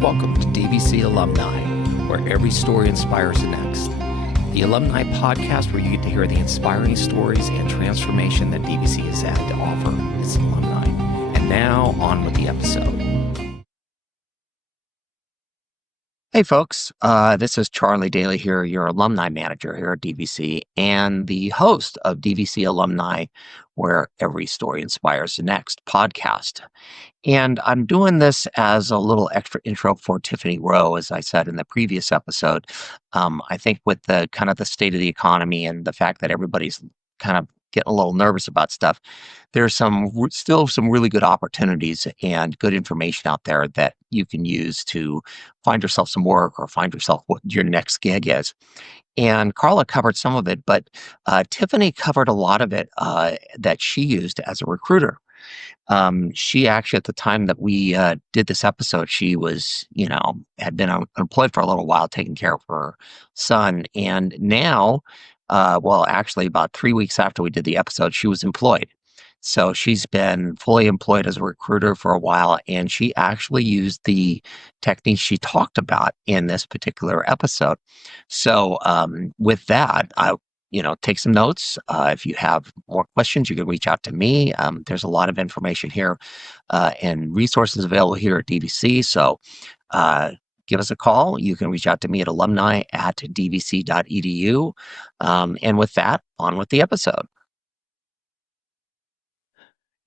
Welcome to DVC Alumni, where every story inspires the next. The Alumni podcast where you get to hear the inspiring stories and transformation that DVC has had to offer its alumni. And now, on with the episode. Hey folks, this is Charlie Daly here, your alumni manager here at DVC and the host of DVC Alumni, where every story inspires the next podcast. And I'm doing this as a little extra intro for Tiffany Rhoe, as I said in the previous episode. I think with the kind of the state of the economy and the fact that everybody's kind of getting a little nervous about stuff, there's still some really good opportunities and good information out there that you can use to find yourself some work or find yourself what your next gig is. And Carla covered some of it, but Tiffany covered a lot of it that she used as a recruiter. She actually, at the time that we did this episode, she was, had been unemployed for a little while, taking care of her son. And now, actually about 3 weeks after we did the episode, she was employed. So she's been fully employed as a recruiter for a while, and she actually used the techniques she talked about in this particular episode. So with that, take some notes. If you have more questions, you can reach out to me. There's a lot of information here and resources available here at DVC. So give us a call. You can reach out to me at alumni@dvc.edu. And with that, on with the episode.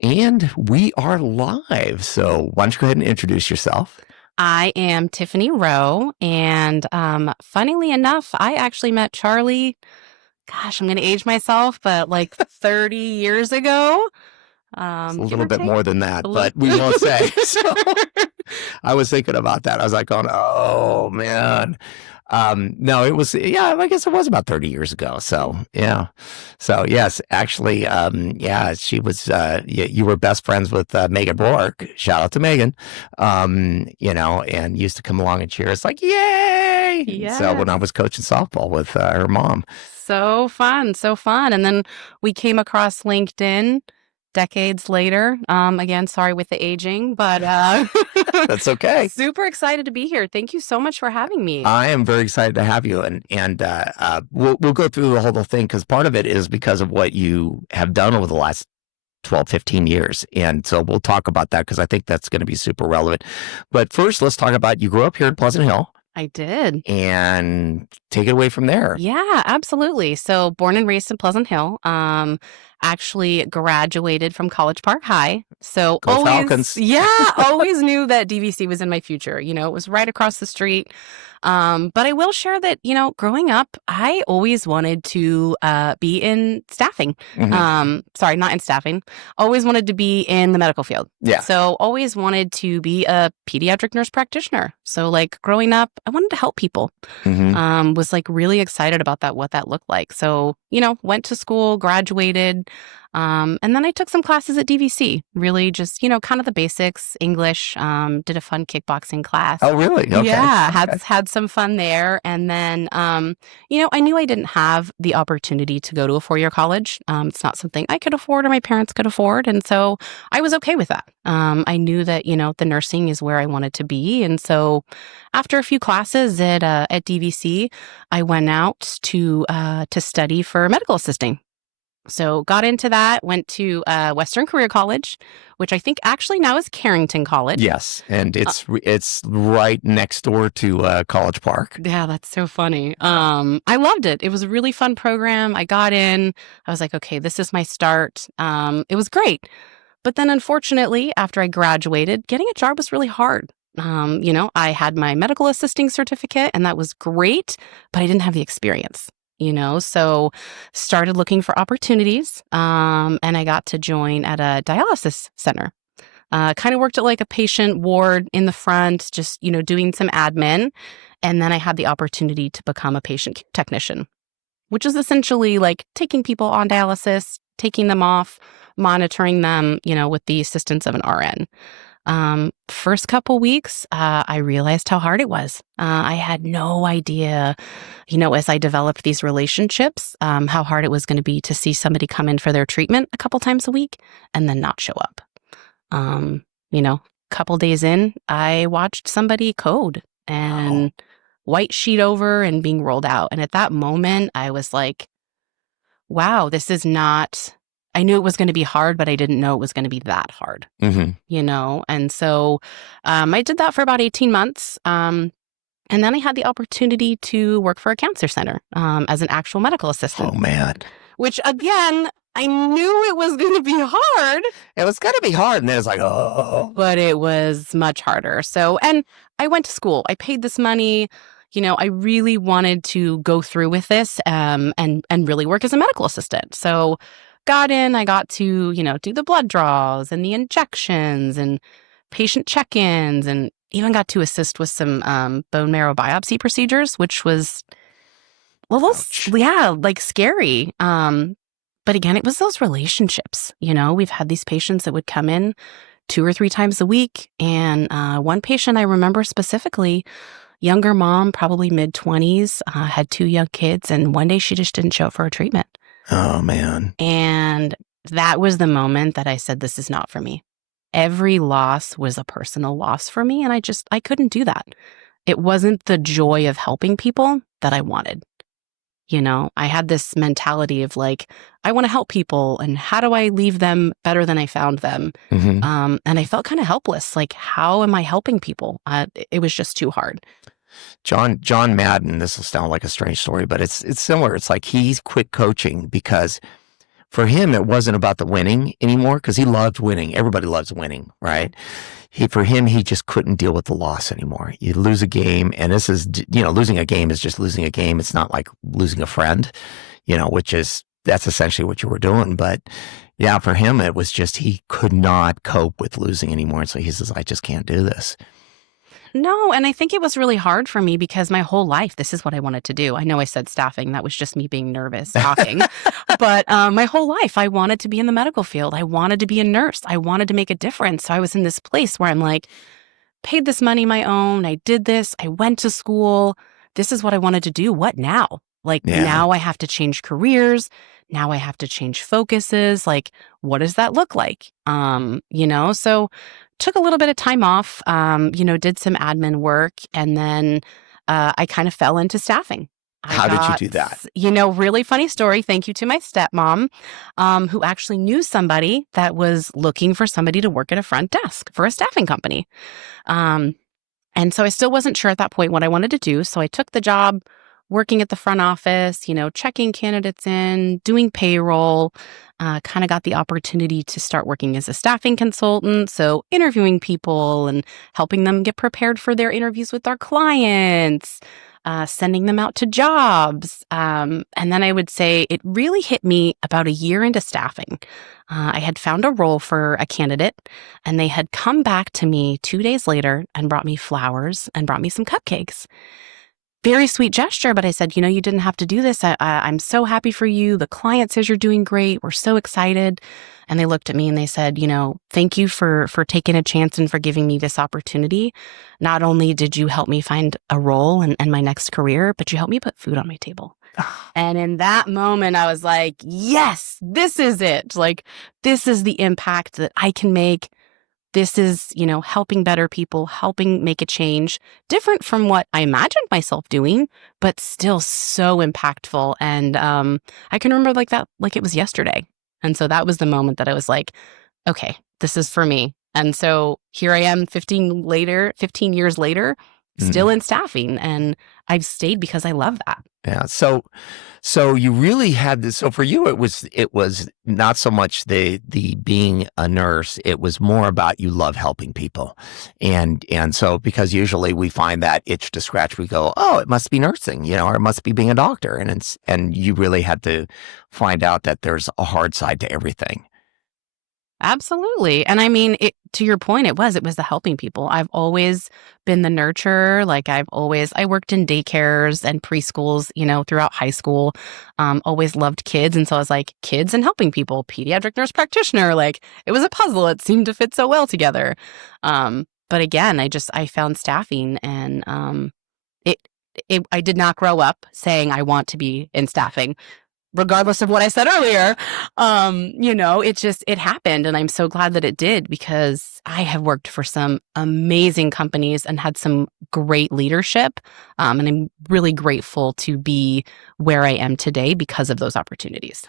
And we are live. So why don't you go ahead and introduce yourself? I am Tiffany Rhoe, and funnily enough, I actually met Charlie, gosh, I'm going to age myself, but like 30 years ago. A little bit more than that, but we won't say. So I was thinking about that. I was like, oh, man. No, it was, I guess it was about 30 years ago. So, yeah. So, yes, actually, she was, you were best friends with Megan Rourke. Shout out to Megan, and used to come along and cheer us like, yay! Yes. So when I was coaching softball with her mom. So fun. And then we came across LinkedIn decades later. Again, sorry with the aging, but that's okay. Super excited to be here. Thank you so much for having me. I am very excited to have you, and we'll go through the whole thing because part of it is because of what you have done over the last 12, 15 years. And so we'll talk about that because I think that's going to be super relevant. But first, let's talk about you grew up here in Pleasant Hill. I did. And take it away from there. Yeah, absolutely. So born and raised in Pleasant Hill. Actually graduated from College Park High. So Go Falcons. Always knew that DVC was in my future. It was right across the street. But I will share that, growing up, I always wanted to be in staffing. Mm-hmm. Sorry, not in staffing. Always wanted to be in the medical field. Yeah. So always wanted to be a pediatric nurse practitioner. So like growing up, I wanted to help people. Mm-hmm. Was like really excited about what that looked like. So, went to school, graduated. And then I took some classes at DVC, really just, kind of the basics, English, did a fun kickboxing class. Oh, really? Okay. Yeah, had some fun there. And then, I knew I didn't have the opportunity to go to a 4-year college. It's not something I could afford or my parents could afford. And so I was okay with that. I knew that, the nursing is where I wanted to be. And so after a few classes at DVC, I went out to study for medical assisting. So got into that, went to Western Career College, which I think actually now is Carrington College. Yes, and it's right next door to College Park. Yeah, that's so funny. I loved it. It was a really fun program. I got in. I was like, okay, this is my start. It was great. But then unfortunately, after I graduated, getting a job was really hard. I had my medical assisting certificate, and that was great, but I didn't have the experience. So started looking for opportunities, and I got to join at a dialysis center. Kind of worked at like a patient ward in the front, just, doing some admin. And then I had the opportunity to become a patient care technician, which is essentially like taking people on dialysis, taking them off, monitoring them, with the assistance of an RN. First couple weeks, I realized how hard it was. I had no idea, as I developed these relationships, how hard it was going to be to see somebody come in for their treatment a couple times a week and then not show up. couple days in, I watched somebody code and white sheet over and being rolled out. And at that moment, I was like, wow, this is not, I knew it was going to be hard, but I didn't know it was going to be that hard, And so I did that for about 18 months. And then I had the opportunity to work for a cancer center as an actual medical assistant. Oh, man. Which, again, I knew it was going to be hard. It was going to be hard. And then it's like, oh. But it was much harder. So, and I went to school. I paid this money. I really wanted to go through with this and really work as a medical assistant. So got in, I got to, do the blood draws and the injections and patient check-ins, and even got to assist with some bone marrow biopsy procedures, which was a little, scary. But again, it was those relationships. We've had these patients that would come in 2 or 3 times a week. And one patient I remember specifically, younger mom, probably mid-20s, had 2 young kids. And one day she just didn't show up for a treatment. Oh, man. And that was the moment that I said, this is not for me. Every loss was a personal loss for me. And I couldn't do that. It wasn't the joy of helping people that I wanted. I had this mentality of like, I want to help people, and how do I leave them better than I found them? And I felt kind of helpless. Like, how am I helping people? It was just too hard. John Madden, this will sound like a strange story, but it's similar. It's like he's quit coaching because for him, it wasn't about the winning anymore, because he loved winning. Everybody loves winning, right? For him, he just couldn't deal with the loss anymore. You lose a game, and this is, losing a game is just losing a game. It's not like losing a friend, that's essentially what you were doing. But yeah, for him, it was just, he could not cope with losing anymore. And so he says, I just can't do this. No, and I think it was really hard for me because my whole life, this is what I wanted to do. I know I said staffing. That was just me being nervous talking. But my whole life, I wanted to be in the medical field. I wanted to be a nurse. I wanted to make a difference. So I was in this place where I'm like, paid this money my own. I did this. I went to school. This is what I wanted to do. What now? Now I have to change careers. Now I have to change focuses. Like, what does that look like? So took a little bit of time off, did some admin work, and then I kind of fell into staffing. How did you do that? Really funny story. Thank you to my stepmom, who actually knew somebody that was looking for somebody to work at a front desk for a staffing company. And so I still wasn't sure at that point what I wanted to do. So I took the job working at the front office, checking candidates in, doing payroll, kind of got the opportunity to start working as a staffing consultant. So interviewing people and helping them get prepared for their interviews with our clients, sending them out to jobs. And then I would say it really hit me about a year into staffing. I had found a role for a candidate, and they had come back to me 2 days later and brought me flowers and brought me some cupcakes. Very sweet gesture, but I said, you didn't have to do this. I'm so happy for you. The client says you're doing great. We're so excited. And they looked at me and they said, thank you for taking a chance and for giving me this opportunity. Not only did you help me find a role and my next career, but you helped me put food on my table. And in that moment, I was like, yes, this is it. Like, this is the impact that I can make. This is, helping better people, helping make a change, different from what I imagined myself doing, but still so impactful. And I can remember like it was yesterday. And so that was the moment that I was like, okay, this is for me. And so here I am 15 years later, still in staffing. And I've stayed because I love that. Yeah. So you really had this. So for you, it was not so much the being a nurse. It was more about you love helping people. And so because usually we find that itch to scratch, we go, oh, it must be nursing, or it must be being a doctor. And you really had to find out that there's a hard side to everything. Absolutely. And I mean, to your point, it was the helping people. I've always been the nurturer. Like I worked in daycares and preschools, throughout high school, always loved kids. And so I was like, kids and helping people, pediatric nurse practitioner, like it was a puzzle. It seemed to fit so well together. But again, I found staffing, and I did not grow up saying I want to be in staffing. regardless of what I said earlier, it happened. And I'm so glad that it did, because I have worked for some amazing companies and had some great leadership. And I'm really grateful to be where I am today because of those opportunities.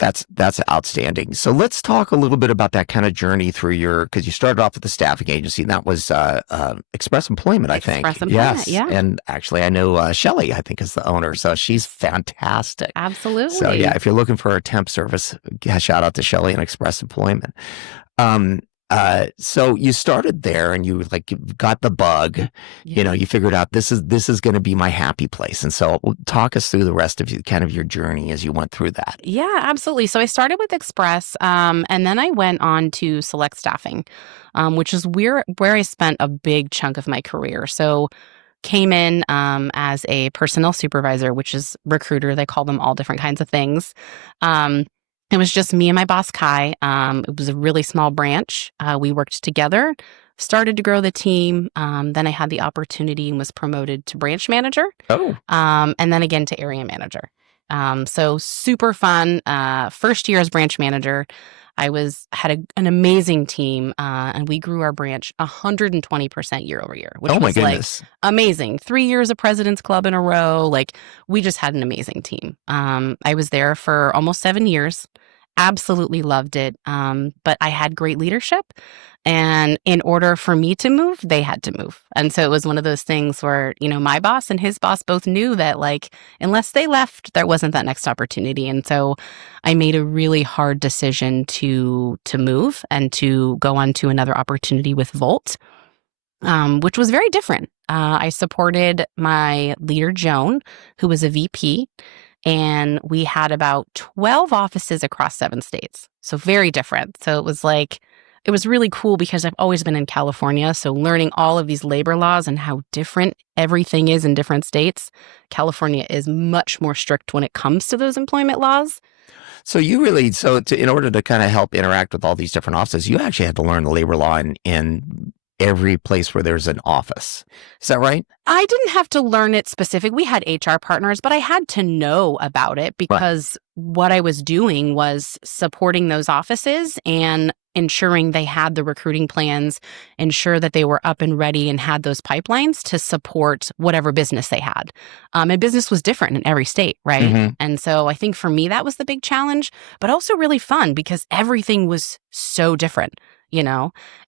That's outstanding. So let's talk a little bit about that kind of journey through because you started off with the staffing agency, and that was Express Employment, I think. Express Employment, yes. yeah. And actually, I know Shelly, I think, is the owner. So she's fantastic. Absolutely. So yeah, if you're looking for a temp service, shout out to Shelly and Express Employment. So you started there, and you got the bug. Yeah. You figured out this is going to be my happy place. And so talk us through the rest of kind of your journey as you went through that. Yeah, absolutely. So I started with Express, and then I went on to Select Staffing, which is where I spent a big chunk of my career. So came in as a personnel supervisor, which is recruiter. They call them all different kinds of things. It was just me and my boss, Kai. It was a really small branch. We worked together, started to grow the team. Then I had the opportunity and was promoted to branch manager. Oh. And then again to area manager. So super fun. First year as branch manager, I had an amazing team, and we grew our branch 120% year over year, which oh my was goodness. Amazing. 3 years of President's Club in a row. We just had an amazing team. I was there for almost 7 years. Absolutely loved it. But I had great leadership. And in order for me to move, they had to move. And so it was one of those things where, my boss and his boss both knew that unless they left, there wasn't that next opportunity. And so I made a really hard decision to move and to go on to another opportunity with Volt, which was very different. I supported my leader, Joan, who was a VP. And we had about 12 offices across 7 states. So very different. So it was really cool because I've always been in California. So learning all of these labor laws and how different everything is in different states. California is much more strict when it comes to those employment laws. So in order to kind of help interact with all these different offices, you actually had to learn the labor law in every place where there's an office. Is that right? I didn't have to learn it specific. We had HR partners, but I had to know about it because what I was doing was supporting those offices and ensuring they had the recruiting plans, ensure that they were up and ready and had those pipelines to support whatever business they had. And business was different in every state, right? Mm-hmm. And so I think for me, that was the big challenge, but also really fun because everything was so different.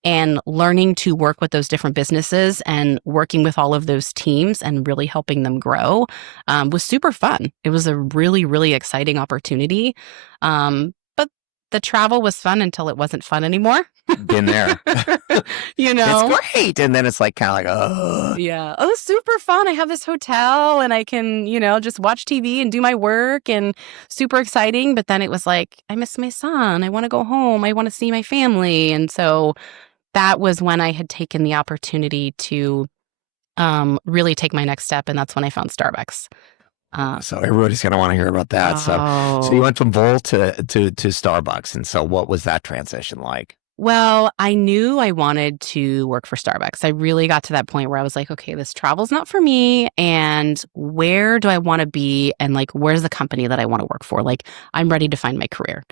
And learning to work with those different businesses and working with all of those teams and really helping them grow was super fun. It was a really, really exciting opportunity. But the travel was fun until it wasn't fun anymore. Been there. It's great. And then it's kind of oh. Yeah. Oh, it's super fun. I have this hotel and I can, just watch TV and do my work and super exciting. But then it was I miss my son. I want to go home. I want to see my family. And so that was when I had taken the opportunity to really take my next step. And that's when I found Starbucks. So everybody's going to want to hear about that. So you went from Volt to Starbucks. And so what was that transition like? Well, I knew I wanted to work for Starbucks. I really got to that point where I was okay, this travel's not for me. And where do I want to be? And where's the company that I want to work for? I'm ready to find my career.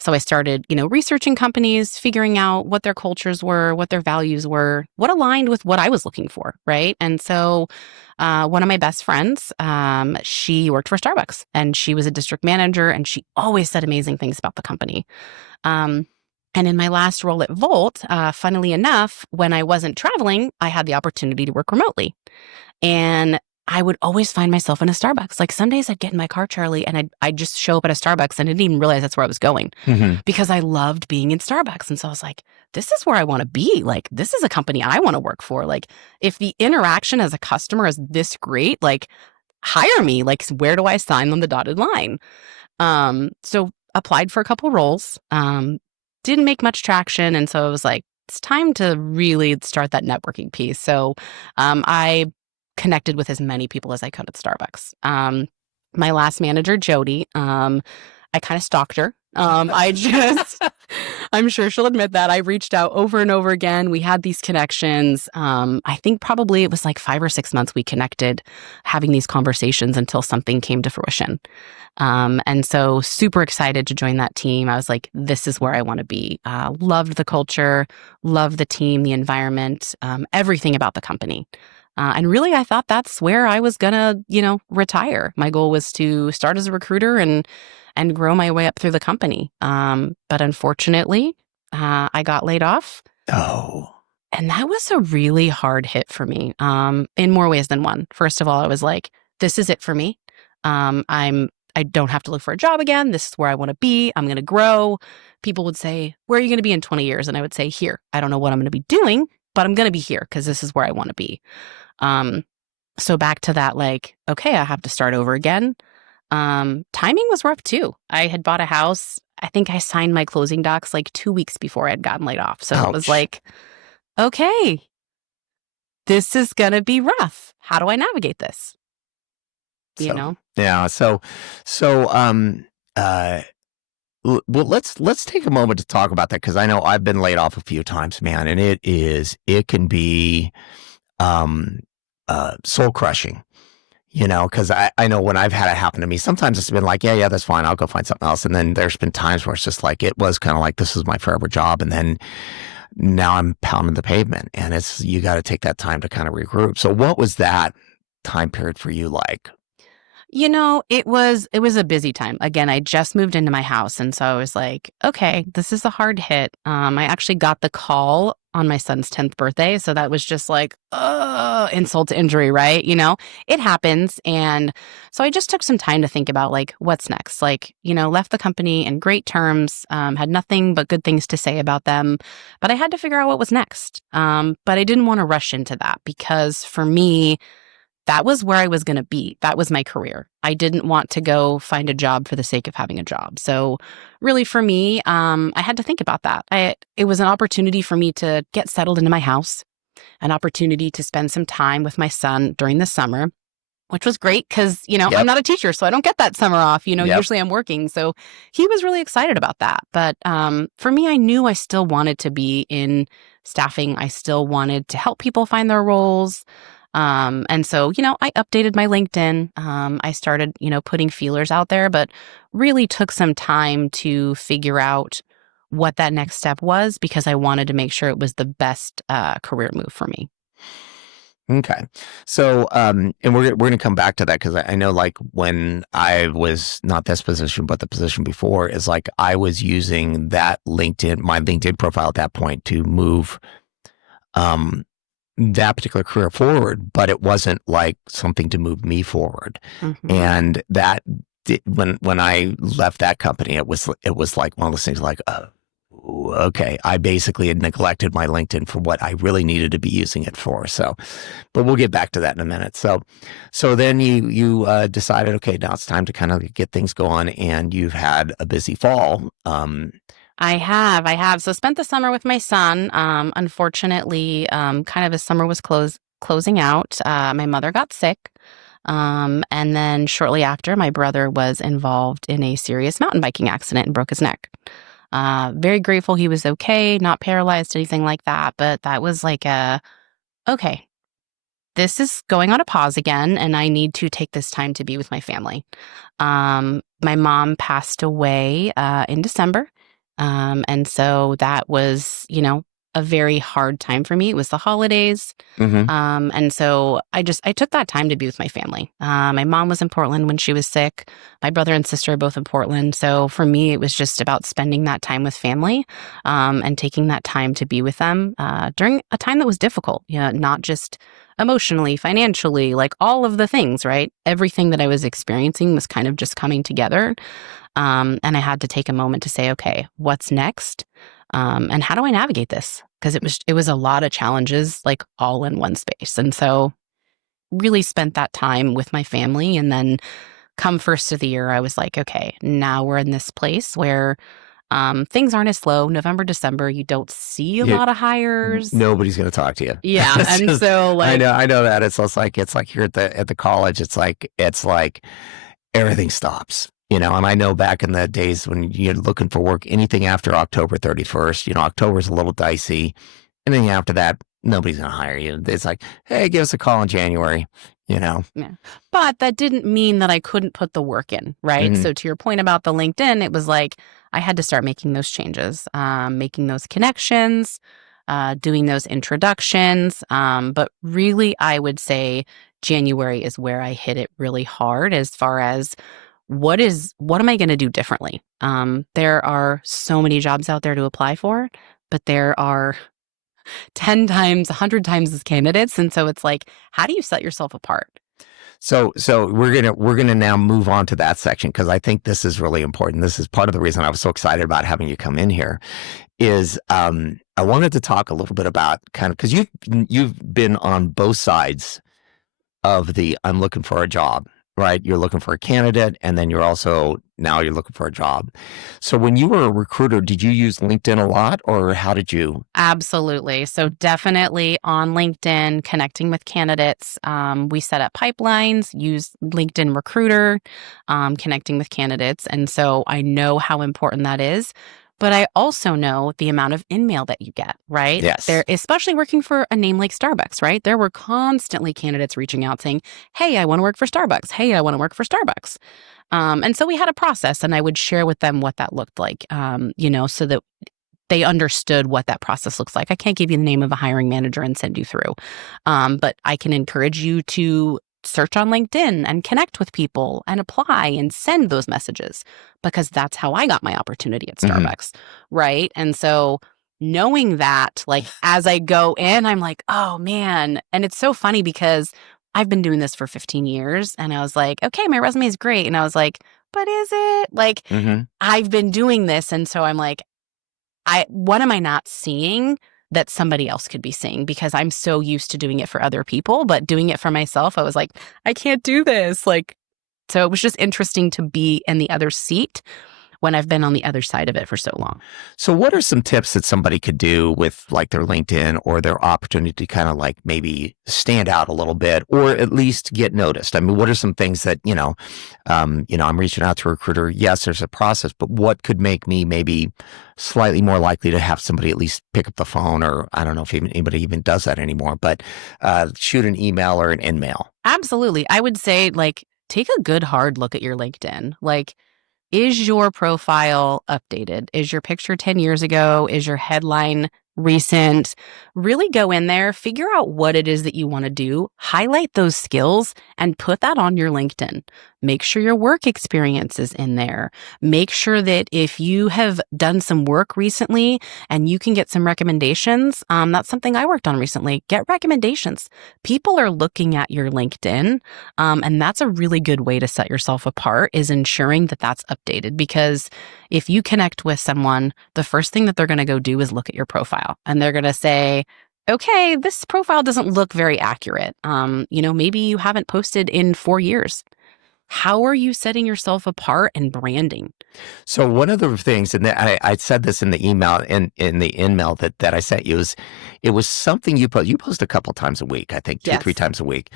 So I started, researching companies, figuring out what their cultures were, what their values were, what aligned with what I was looking for, right? And so one of my best friends, she worked for Starbucks and she was a district manager and she always said amazing things about the company. And in my last role at Volt, funnily enough, when I wasn't traveling, I had the opportunity to work remotely. And I would always find myself in a Starbucks. Some days I'd get in my car, Charlie, and I'd just show up at a Starbucks and I didn't even realize that's where I was going because I loved being in Starbucks. And so I was this is where I want to be. This is a company I want to work for. If the interaction as a customer is this great, hire me. Where do I sign on the dotted line? So applied for a couple roles. Didn't make much traction. And so I was it's time to really start that networking piece. So I connected with as many people as I could at Starbucks. My last manager, Jody, I kind of stalked her. I I'm sure she'll admit that. I reached out over and over again. We had these connections. I think probably it was like 5 or 6 months we connected, having these conversations until something came to fruition. And so super excited to join that team. I was like, this is where I want to be. Loved the culture, loved the team, the environment, everything about the company. And really, I thought that's where I was gonna, retire. My goal was to start as a recruiter and grow my way up through the company. But unfortunately, I got laid off. Oh, And that was a really hard hit for me, in more ways than one. First of all, I was like, this is it for me. I don't have to look for a job again. This is where I want to be. I'm going to grow. People would say, where are you going to be in 20 years? And I would say, here. I don't know what I'm going to be doing, but I'm going to be here because this is where I want to be. So back to that, like, okay, I have to start over again. Timing was rough too. I had bought a house. I think I signed my closing docs like 2 weeks before I had gotten laid off. So it was ouch. like, okay, this is going to be rough. How do I navigate this? You So, know? yeah. Well, let's take a moment to talk about that because I know I've been laid off a few times, man, and it can be soul crushing. Because I know when I've had it happen to me, sometimes it's been like, yeah, that's fine. I'll go find something else. And then there's been times where it's just like, it was kind of like, this is my forever job. And then now I'm pounding the pavement and you got to take that time to kind of regroup. So what was that time period for you like? It was a busy time. Again, I just moved into my house. And so I was like, okay, this is a hard hit. I actually got the call on my son's 10th birthday. So that was just like, insult to injury, right? It happens. And so I just took some time to think about like, what's next? Like, left the company in great terms, had nothing but good things to say about them. But I had to figure out what was next. But I didn't want to rush into that because for me, that was where I was going to be. That was my career. I didn't want to go find a job for the sake of having a job. So really for me, I had to think about that. It was an opportunity for me to get settled into my house, an opportunity to spend some time with my son during the summer, which was great because, Yep. I'm not a teacher, so I don't get that summer off. Yep. Usually I'm working. So he was really excited about that. But for me, I knew I still wanted to be in staffing. I still wanted to help people find their roles. And so, I updated my LinkedIn. I started, putting feelers out there, but really took some time to figure out what that next step was because I wanted to make sure it was the best career move for me. Okay. So, and we're going to come back to that because I know like when I was not this position, but the position before is like I was using my LinkedIn profile at that point to move that particular career forward, but it wasn't like something to move me forward. Mm-hmm. And that when I left that company, it was like one of those things like, okay, I basically had neglected my LinkedIn for what I really needed to be using it for. So, but we'll get back to that in a minute. So then you decided, okay, now it's time to kind of get things going, and you've had a busy fall. I have. So spent the summer with my son. Unfortunately, kind of as summer was closing out, my mother got sick. And then shortly after, my brother was involved in a serious mountain biking accident and broke his neck. Very grateful he was okay, not paralyzed, anything like that. But that was like okay, this is going on a pause again, and I need to take this time to be with my family. My mom passed away in December. And so that was, a very hard time for me. It was the holidays. Mm-hmm. And so I took that time to be with my family. My mom was in Portland when she was sick. My brother and sister are both in Portland. So for me, it was just about spending that time with family, and taking that time to be with them, during a time that was difficult, not just emotionally, financially, like all of the things, right? Everything that I was experiencing was kind of just coming together. And I had to take a moment to say, okay, what's next? And how do I navigate this? Because it was a lot of challenges, like all in one space. And so really spent that time with my family. And then come first of the year, I was like, okay, now we're in this place where things aren't as slow. November, December, you don't see a lot of hires. Nobody's going to talk to you. Yeah. And so like, I know that it's like here at the college, it's like everything stops. And I know back in the days when you're looking for work, anything after October 31st, October's a little dicey. Anything after that, nobody's going to hire you. It's like, hey, give us a call in January, Yeah. But that didn't mean that I couldn't put the work in, right? Mhm. So to your point about the LinkedIn, it was like I had to start making those changes, making those connections, doing those introductions. But really, I would say January is where I hit it really hard as far as what am I going to do differently? There are so many jobs out there to apply for, but there are 10 times, 100 times as candidates. And so it's like, how do you set yourself apart? So we're gonna now move on to that section because I think this is really important. This is part of the reason I was so excited about having you come in here. Is I wanted to talk a little bit about kind of because you've been on both sides of the I'm looking for a job, right? You're looking for a candidate, and then you're looking for a job. So when you were a recruiter, did you use LinkedIn a lot, or how did you? Absolutely. So definitely on LinkedIn, connecting with candidates. We set up pipelines, use LinkedIn Recruiter, connecting with candidates. And so I know how important that is. But I also know the amount of in-mail that you get, right? Yes. There, especially working for a name like Starbucks, right? There were constantly candidates reaching out saying, hey, I want to work for Starbucks. Hey, I want to work for Starbucks. And so we had a process, and I would share with them what that looked like, so that they understood what that process looks like. I can't give you the name of a hiring manager and send you through, but I can encourage you to search on LinkedIn and connect with people and apply and send those messages because that's how I got my opportunity at Starbucks, right? And so knowing that, like, as I go in, I'm like, oh man. And it's so funny because I've been doing this for 15 years and I was like, okay, my resume is great. And I was like, but is it? Like, I've been doing this. And so I'm like, what am I not seeing that somebody else could be seeing? Because I'm so used to doing it for other people, but doing it for myself, I was like, I can't do this. So it was just interesting to be in the other seat when I've been on the other side of it for so long. So what are some tips that somebody could do with like their LinkedIn or their opportunity to kind of like maybe stand out a little bit or at least get noticed? I mean, what are some things that, I'm reaching out to a recruiter. Yes, there's a process, but what could make me maybe slightly more likely to have somebody at least pick up the phone, or I don't know if anybody even does that anymore, but shoot an email or an in-mail? Absolutely. I would say take a good hard look at your LinkedIn. Is your profile updated? Is your picture 10 years ago? Is your headline recent? Really go in there, figure out what it is that you want to do, highlight those skills, and put that on your LinkedIn. Make sure your work experience is in there. Make sure that if you have done some work recently and you can get some recommendations, that's something I worked on recently. Get recommendations. People are looking at your LinkedIn, and that's a really good way to set yourself apart, is ensuring that that's updated. Because if you connect with someone, the first thing that they're going to go do is look at your profile, and they're going to say, okay, this profile doesn't look very accurate. Maybe you haven't posted in 4 years. How are you setting yourself apart and branding? So one of the things, and I said this in the email, in the email that I sent you, is it was something you post. You post a couple times a week, I think 2-3 times a week,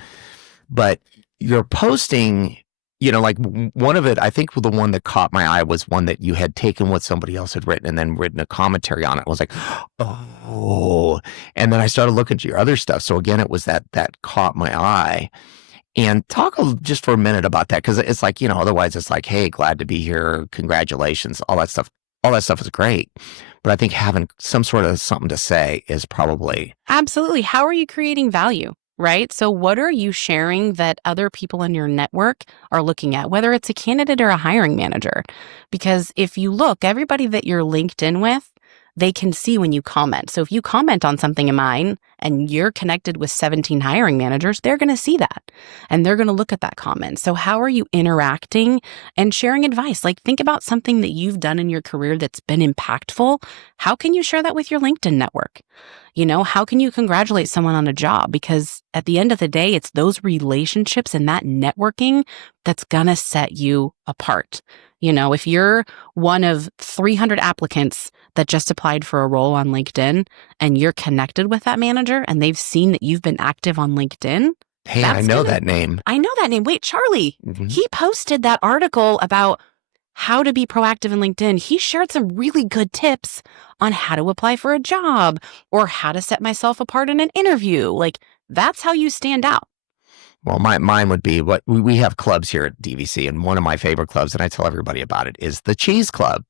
but you're posting. Like one of it, I think the one that caught my eye was one that you had taken what somebody else had written and then written a commentary on it. I was like, oh, and then I started looking at your other stuff. So again, it was that caught my eye. And talk just for a minute about that, because it's like, otherwise it's like, hey, glad to be here, congratulations, all that stuff. All that stuff is great. But I think having some sort of something to say is probably. Absolutely. How are you creating value? Right? So what are you sharing that other people in your network are looking at, whether it's a candidate or a hiring manager? Because if you look, everybody that you're linked in with, they can see when you comment. So if you comment on something of mine and you're connected with 17 hiring managers, they're going to see that and they're going to look at that comment. So how are you interacting and sharing advice? Think about something that you've done in your career that's been impactful. How can you share that with your LinkedIn network? How can you congratulate someone on a job? Because at the end of the day, it's those relationships and that networking that's going to set you apart. If you're one of 300 applicants that just applied for a role on LinkedIn and you're connected with that manager and they've seen that you've been active on LinkedIn. Hey, I know that name. I know that name. Wait, Charlie, Mm-hmm. he posted that article about how to be proactive in LinkedIn. He shared some really good tips on how to apply for a job or how to set myself apart in an interview. Like, that's how you stand out. Well, mine would be what we have clubs here at DVC, and one of my favorite clubs, and I tell everybody about it, is the Cheese Club.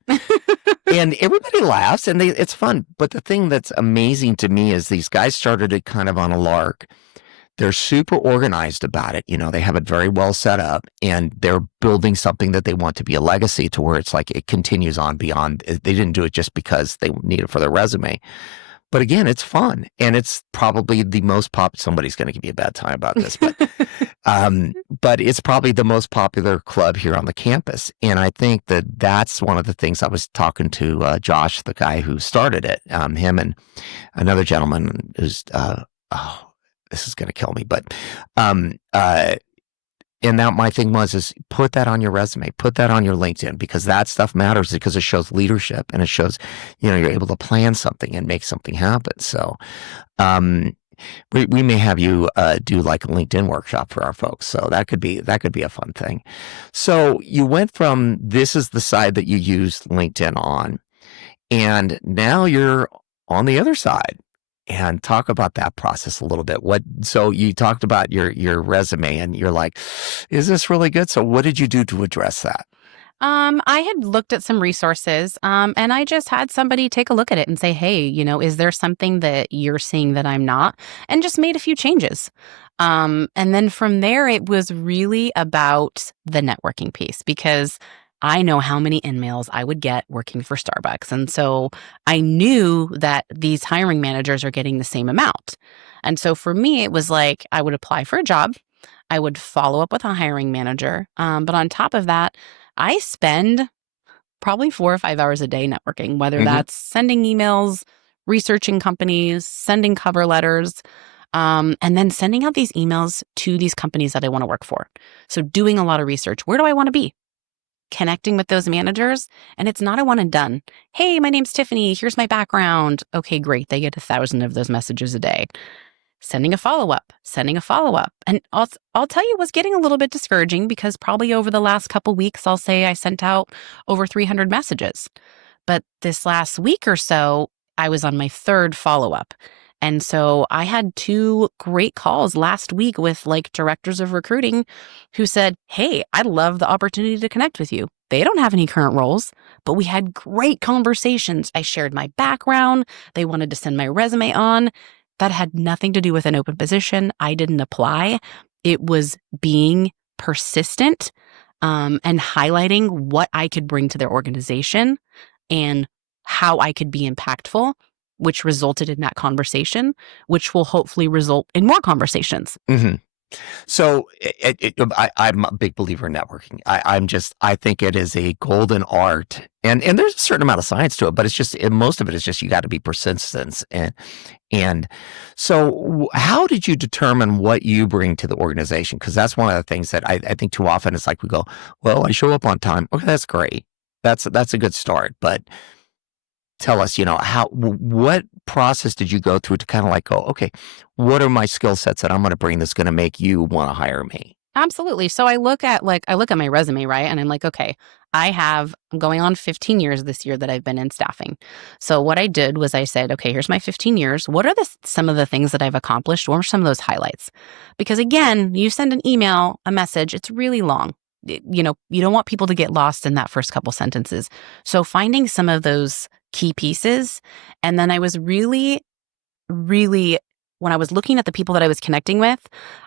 And everybody laughs, and it's fun. But the thing that's amazing to me is these guys started it kind of on a lark. They're super organized about it. They have it very well set up, and they're building something that they want to be a legacy to where it's like it continues on beyond. They didn't do it just because they need it for their resume. But again, it's fun, and it's probably the most somebody's going to give you a bad time about this, but it's probably the most popular club here on the campus. And I think that that's one of the things. I was talking to Josh, the guy who started it, him and another gentleman who's, this is going to kill me, but and now my thing is put that on your resume, put that on your LinkedIn, because that stuff matters, because it shows leadership, and it shows, you're able to plan something and make something happen. So, we may have you do like a LinkedIn workshop for our folks. So that could be a fun thing. So you went from, this is the side that you used LinkedIn on, and now you're on the other side. And talk about that process a little bit. So you talked about your resume, and you're like, is this really good? So what did you do to address that? I had looked at some resources, and I just had somebody take a look at it and say, hey, is there something that you're seeing that I'm not? And just made a few changes. And then from there, it was really about the networking piece, because I know how many emails I would get working for Starbucks. And so I knew that these hiring managers are getting the same amount. And so for me, it was like I would apply for a job. I would follow up with a hiring manager. But on top of that, I spend probably 4 or 5 hours a day networking, whether that's sending emails, researching companies, sending cover letters, and then sending out these emails to these companies that I want to work for. So doing a lot of research. Where do I want to be? Connecting with those managers, and it's not a one and done. Hey, my name's Tiffany. Here's my background. Okay, great. They get 1,000 of those messages a day. Sending a follow-up. And I'll tell you, it was getting a little bit discouraging, because probably over the last couple weeks, I'll say I sent out over 300 messages. But this last week or so, I was on my 3rd follow-up. And so I had 2 great calls last week with directors of recruiting who said, hey, I'd love the opportunity to connect with you. They don't have any current roles, but we had great conversations. I shared my background. They wanted to send my resume on. That had nothing to do with an open position. I didn't apply. It was being persistent and highlighting what I could bring to their organization and how I could be impactful, which resulted in that conversation, which will hopefully result in more conversations. Mm-hmm. So I'm a big believer in networking. I think it is a golden art, and there's a certain amount of science to it, but it's just, most of it is just, you got to be persistent. And so how did you determine what you bring to the organization? Because that's one of the things that I think too often it's like we go, well, I show up on time. Okay, that's great. That's a good start, but tell us, what process did you go through to kind of go, okay, what are my skill sets that I'm going to bring that's going to make you want to hire me? Absolutely. So I look at my resume, right? And I'm like, okay, I'm going on 15 years this year that I've been in staffing. So what I did was I said, okay, here's my 15 years. What are some of the things that I've accomplished? What are some of those highlights? Because again, you send an email, a message, it's really long. You don't want people to get lost in that first couple sentences. So finding some of those key pieces. And then I was really, really, when I was looking at the people that I was connecting with,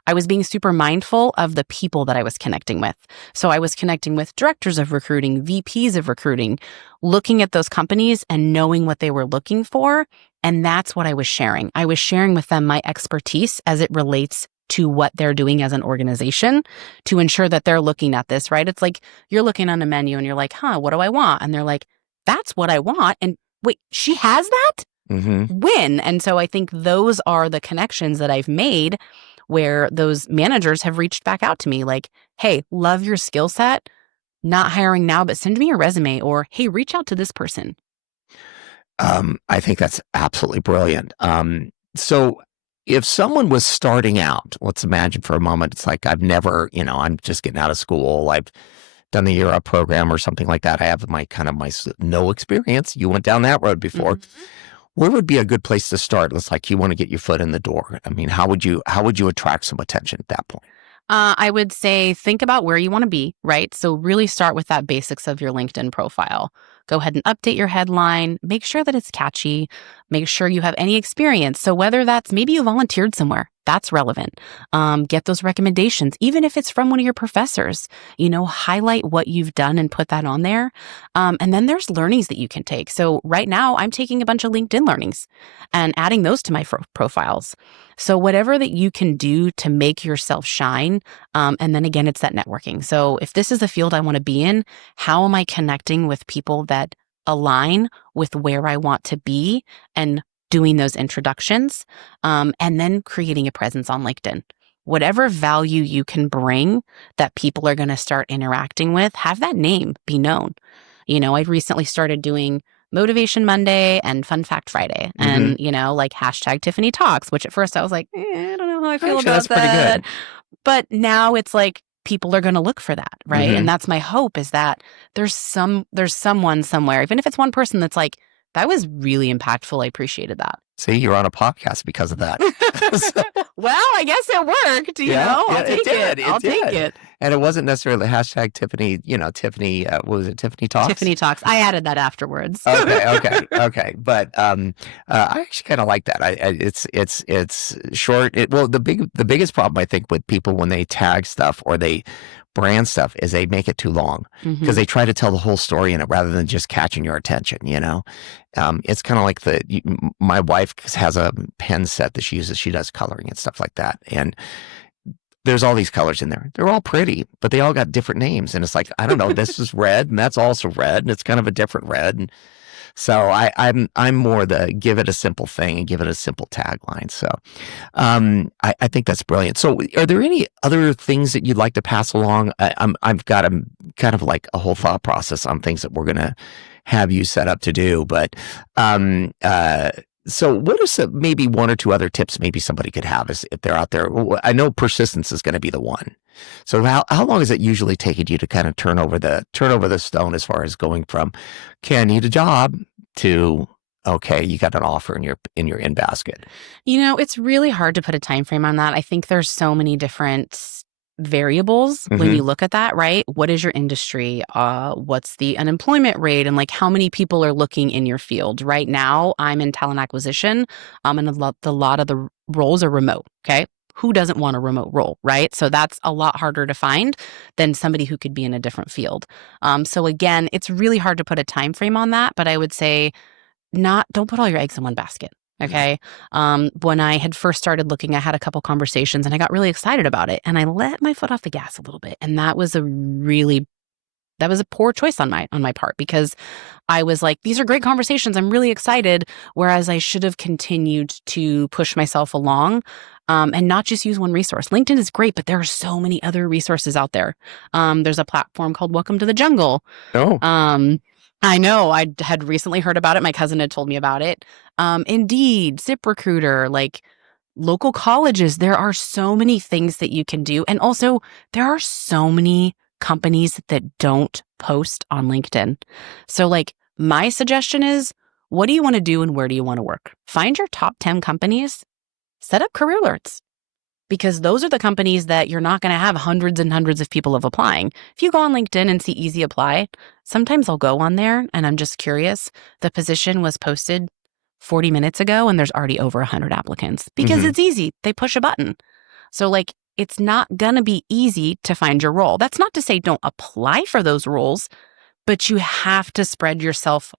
I was being super mindful of the people that I was connecting with. So I was connecting with directors of recruiting, VPs of recruiting, looking at those companies and knowing what they were looking for. And that's what I was sharing. I was sharing with them my expertise as it relates to what they're doing as an organization to ensure that they're looking at this, right? It's like you're looking on a menu and you're like, what do I want? And they're like, that's what I want. And wait, she has that? When? And so I think those are the connections that I've made where those managers have reached back out to me like, hey, love your skill set, not hiring now, but send me your resume, or hey, reach out to this person. I think that's absolutely brilliant. So if someone was starting out, let's imagine for a moment, it's like, I've never, I'm just getting out of school. I've done the ERA program or something like that. I have my no experience. You went down that road before. Mm-hmm. Where would be a good place to start? It's like you want to get your foot in the door. I mean, how would you attract some attention at that point? I would say think about where you want to be, right? So really start with that basics of your LinkedIn profile. Go ahead and update your headline. Make sure that it's catchy. Make sure you have any experience. So whether that's maybe you volunteered somewhere, that's relevant. Get those recommendations, even if it's from one of your professors. Highlight what you've done and put that on there. And then there's learnings that you can take. So right now, I'm taking a bunch of LinkedIn learnings and adding those to my profiles. So whatever that you can do to make yourself shine. And then again, it's that networking. So if this is a field I want to be in, how am I connecting with people that align with where I want to be and doing those introductions, and then creating a presence on LinkedIn. Whatever value you can bring that people are going to start interacting with, have that name be known. I recently started doing Motivation Monday and Fun Fact Friday, and like hashtag Tiffany Talks, which at first I was like, I don't know how I feel about that's that. pretty good. But now it's like people are going to look for that, right? Mm-hmm. And that's my hope, is that there's someone somewhere, even if it's one person that's like, that was really impactful. I appreciated that. See, you're on a podcast because of that. Well, I guess it worked. I'll take it. I'll take it. And it wasn't necessarily hashtag Tiffany. Tiffany. What was it? Tiffany Talks. Tiffany Talks. I added that afterwards. Okay. But I actually kind of like that. It's short. The biggest problem I think with people when they tag stuff or they brand stuff is they make it too long because they try to tell the whole story in it rather than just catching your attention. It's kind of like my wife has a pen set that she uses. She does coloring and stuff like that, and there's all these colors in there. They're all pretty, but they all got different names, and it's like, I don't know, this is red and that's also red, and it's kind of a different red. And so I'm more the give it a simple thing and give it a simple tagline. So I think that's brilliant. So are there any other things that you'd like to pass along? I've got a kind of like a whole thought process on things that we're going to have you set up to do. But so what are maybe one or two other tips maybe somebody could have if they're out there? I know persistence is going to be the one. So how long is it usually taking you to kind of turn over the stone as far as going from, okay, I need a job, to, okay, you got an offer in your in basket? It's really hard to put a time frame on that. I think there's so many different variables when you look at that, right? What is your industry? What's the unemployment rate? And like how many people are looking in your field? Right now, I'm in talent acquisition, and a lot of the roles are remote, okay? Who doesn't want a remote role, right? So that's a lot harder to find than somebody who could be in a different field. So again, it's really hard to put a time frame on that, but I would say don't put all your eggs in one basket. Okay. When I had first started looking, I had a couple conversations and I got really excited about it, and I let my foot off the gas a little bit. And that was a poor choice on my part, because I was like, these are great conversations. I'm really excited. Whereas I should have continued to push myself along, and not just use one resource. LinkedIn is great, but there are so many other resources out there. There's a platform called Welcome to the Jungle. Oh. I know. I had recently heard about it. My cousin had told me about it. Indeed, ZipRecruiter, like local colleges. There are so many things that you can do. And also, there are so many companies that don't post on LinkedIn. So like my suggestion is, what do you want to do and where do you want to work? Find your top 10 companies, set up career alerts, because those are the companies that you're not going to have hundreds and hundreds of people applying. If you go on LinkedIn and see easy apply, sometimes I'll go on there and I'm just curious. The position was posted 40 minutes ago and there's already over 100 applicants because it's easy. They push a button. So like, it's not going to be easy to find your role. That's not to say don't apply for those roles, but you have to spread yourself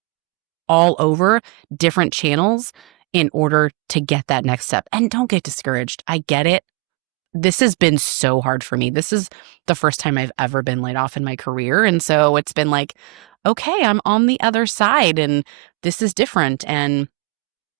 all over different channels in order to get that next step. And don't get discouraged. I get it. This has been so hard for me. This is the first time I've ever been laid off in my career. And so it's been like, okay, I'm on the other side and this is different. And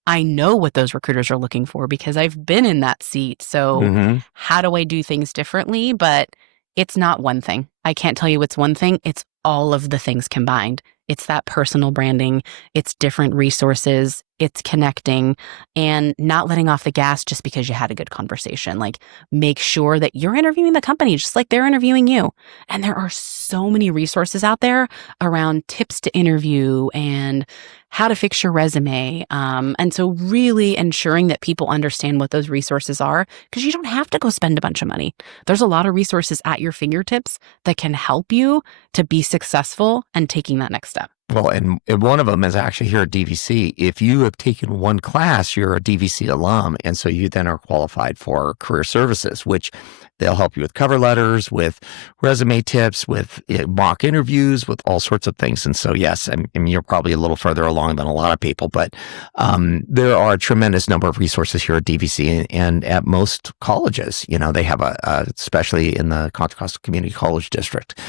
I know what those recruiters are looking for because I've been in that seat. So how do I do things differently? But it's not one thing. I can't tell you it's one thing. It's all of the things combined. It's that personal branding, it's different resources, it's connecting, and not letting off the gas just because you had a good conversation. Like, make sure that you're interviewing the company just like they're interviewing you. And there are so many resources out there around tips to interview and how to fix your resume. And so really ensuring that people understand what those resources are, because you don't have to go spend a bunch of money. There's a lot of resources at your fingertips that can help you to be successful and taking that next step. Well, and one of them is actually here at DVC. If you have taken one class, you're a DVC alum. And so you then are qualified for career services, which they'll help you with cover letters, with resume tips, with mock interviews, with all sorts of things. And so, yes, I mean, you're probably a little further along than a lot of people, but there are a tremendous number of resources here at DVC and at most colleges. You know, they have especially in the Contra Costa Community College District.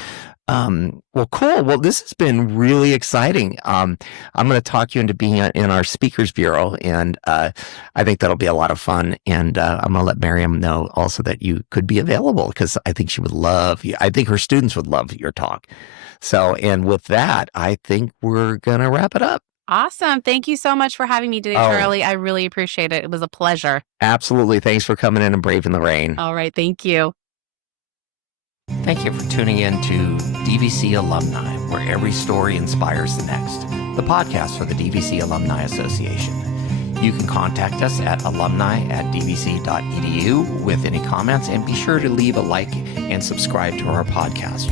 Well, cool. Well, this has been really exciting. I'm going to talk you into being in our speakers bureau, and I think that'll be a lot of fun. And I'm going to let Miriam know also that you could be available, because I think she would love you. I think her students would love your talk. So, and with that, I think we're going to wrap it up. Awesome. Thank you so much for having me today, Charlie. I really appreciate it. It was a pleasure. Absolutely. Thanks for coming in and braving the rain. All right. Thank you. Thank you for tuning in to DVC Alumni, where every story inspires the next, the podcast for the DVC Alumni Association. You can contact us at alumni@dvc.edu with any comments, and be sure to leave a like and subscribe to our podcast.